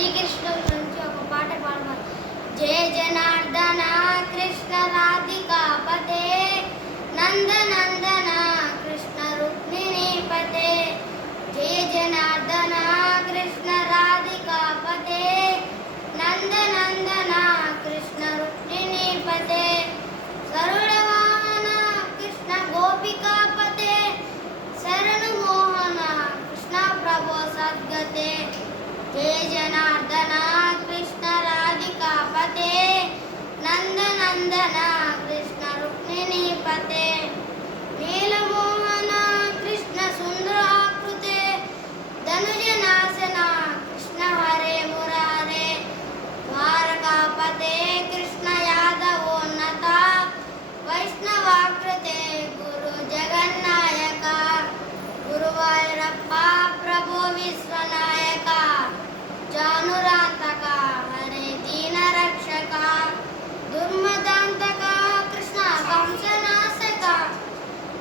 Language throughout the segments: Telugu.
శ్రీకృష్ణుడి నుంచి ఒక పాట పాడవాలి. జయ జనార్దన కృష్ణ రాధికాపతే నందనందన కృష్ణ రుక్మిణీపతే. జయ జనార్దన కృష్ణ రాధికాపతే నందనందన కృష్ణ రుక్మిణీపతే. సరుళవాహన కృష్ణ గోపికాపతే శరణు మోహన కృష్ణ ప్రభో సద్గతే. జయ జనార్దన కృష్ణ రాధికాపతే నందనందన కృష్ణ రుక్మిణీపతే. నీలమోహన కృష్ణ సుందరాకృతే ధనుజనాశన కృష్ణ హరే మురారే. ద్వారకాపతే కృష్ణ యాదవోన్నత వైష్ణవాకృతే గురు జగన్నాయక. గురువాయూరప్ప ప్రభో విశ్వనాయక జానురాంతక హరే దీన రక్షక. దుర్మదాంతక కృష్ణ కంసనాశక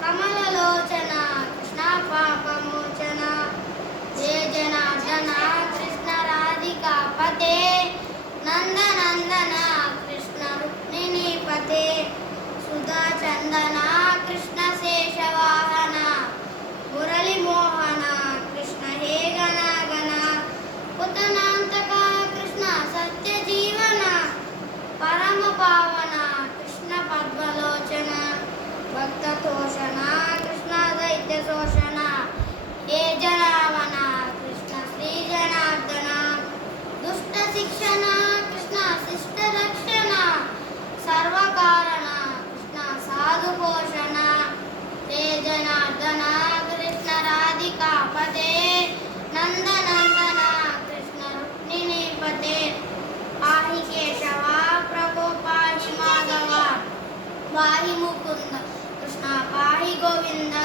కమలలోచన కృష్ణ పాపమోచన. జయ జనార్దన కృష్ణ రాధికాపతే నందనందన కృష్ణ రుక్మిణీపతే. సుధా చందన కృష్ణ శేషవాహన మురళి మోహన కృష్ణ హే గణగణ. పుతనాంతక కృష్ణ సత్య జీవన పరమ పావన కృష్ణ పద్మలోచన. భక్త తోషణ కృష్ణ దైత్య శోషణ హే జనావన కృష్ణ శ్రీ జనార్దన. దుష్ట శిక్షణ కృష్ణ శిష్ట రక్షణ సర్వకారణ కృష్ణ సాధు పోషణ. హే జనార్దన కృష్ణ రాధికాపతే నందనందన కృష్ణ రుక్మిణీపతే. పాహి కేశవ ప్రభో పాహి మాధవ పాహి ముకుంద కృష్ణ పాహి గోవింద.